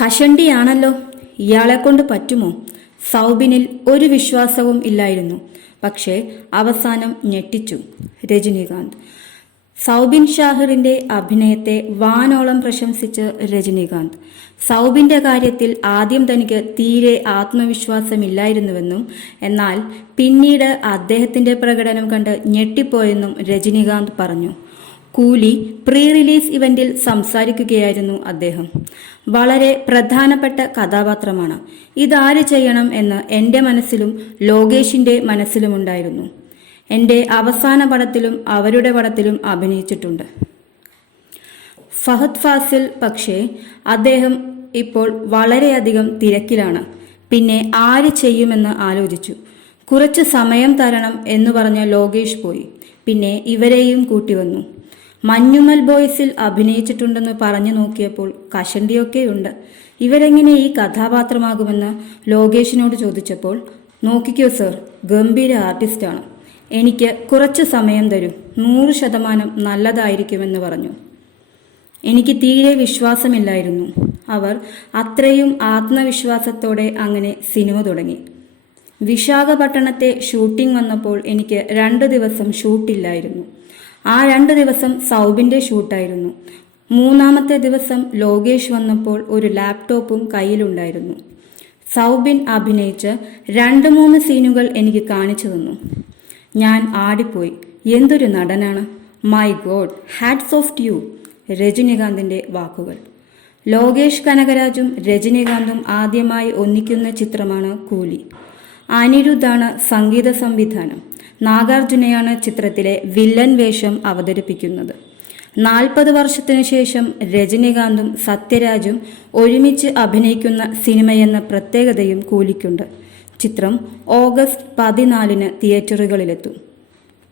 കഷണ്ടിയാണല്ലോ, ഇയാളെ കൊണ്ട് പറ്റുമോ? സൗബിനിൽ ഒരു വിശ്വാസവും ഇല്ലായിരുന്നു. പക്ഷേ അവസാനം ഞെട്ടിച്ചു രജനീകാന്ത്. സൗബിൻ ഷാഹിറിന്റെ അഭിനയത്തെ വാനോളം പ്രശംസിച്ച് രജനീകാന്ത്. സൗബിന്റെ കാര്യത്തിൽ ആദ്യം തനിക്ക് തീരെ ആത്മവിശ്വാസമില്ലായിരുന്നുവെന്നും എന്നാൽ പിന്നീട് അദ്ദേഹത്തിന്റെ പ്രകടനം കണ്ട് ഞെട്ടിപ്പോയെന്നും രജനീകാന്ത് പറഞ്ഞു. കൂലി പ്രീ റിലീസ് ഇവന്റിൽ സംസാരിക്കുകയായിരുന്നു അദ്ദേഹം. വളരെ പ്രധാനപ്പെട്ട കഥാപാത്രമാണ്. ഇതാര് ചെയ്യണം എന്ന് എൻ്റെ മനസ്സിലും ലോകേഷിന്റെ മനസ്സിലുമുണ്ടായിരുന്നു. എൻ്റെ അവസാന പടത്തിലും അവരുടെ പടത്തിലും അഭിനയിച്ചിട്ടുണ്ട്. ഫഹദ് ഫാസിൽ പക്ഷേ അദ്ദേഹം ഇപ്പോൾ വളരെയധികം തിരക്കിലാണ്. പിന്നെ ആര് ചെയ്യുമെന്ന് ആലോചിച്ചു. കുറച്ച് സമയം തരണം എന്ന് പറഞ്ഞ ലോകേഷ് പോയി. പിന്നെ ഇവരെയും കൂട്ടി വന്നു. മഞ്ഞുമൽ ബോയ്സിൽ അഭിനയിച്ചിട്ടുണ്ടെന്ന് പറഞ്ഞു നോക്കിയപ്പോൾ കഷണ്ടിയൊക്കെയുണ്ട്. ഇവരെങ്ങനെ ഈ കഥാപാത്രമാകുമെന്ന് ലോകേഷിനോട് ചോദിച്ചപ്പോൾ, നോക്കിക്കോ സർ, ഗംഭീര ആർട്ടിസ്റ്റാണ്, എനിക്ക് കുറച്ച് സമയം തരൂ, 100% നല്ലതായിരിക്കുമെന്ന് പറഞ്ഞു. എനിക്ക് തീരെ വിശ്വാസമില്ലായിരുന്നു. അവർ അത്രയും ആത്മവിശ്വാസത്തോടെ അങ്ങനെ സിനിമ തുടങ്ങി. വിശാഖപട്ടണത്തെ ഷൂട്ടിംഗ് വന്നപ്പോൾ എനിക്ക് 2 ദിവസം ഷൂട്ടില്ലായിരുന്നു. ആ 2 ദിവസം സൗബിന്റെ ഷൂട്ടായിരുന്നു. 3-ാമത്തെ ദിവസം ലോകേഷ് വന്നപ്പോൾ ഒരു ലാപ്ടോപ്പും കയ്യിലുണ്ടായിരുന്നു. സൗബിൻ അഭിനയിച്ച് 2-3 സീനുകൾ എനിക്ക് കാണിച്ചു തന്നു. ഞാൻ ആടിപ്പോയി. എന്തൊരു നടനാണ്! My God, hats off to you. രജനീകാന്തിന്റെ വാക്കുകൾ. ലോകേഷ് കനകരാജും രജനീകാന്തും ആദ്യമായി ഒന്നിക്കുന്ന ചിത്രമാണ് കൂലി. അനിരുദ്ധാണ് സംഗീത സംവിധാനം. നാഗാർജുനയാണ് ചിത്രത്തിലെ വില്ലൻ വേഷം അവതരിപ്പിക്കുന്നത്. 40 വർഷത്തിനു ശേഷം രജനീകാന്തും സത്യരാജും ഒരുമിച്ച് അഭിനയിക്കുന്ന സിനിമയെന്ന പ്രത്യേകതയും കൂലിക്കുണ്ട്. ചിത്രം ഓഗസ്റ്റ് 14-ന് തിയേറ്ററുകളിലെത്തും.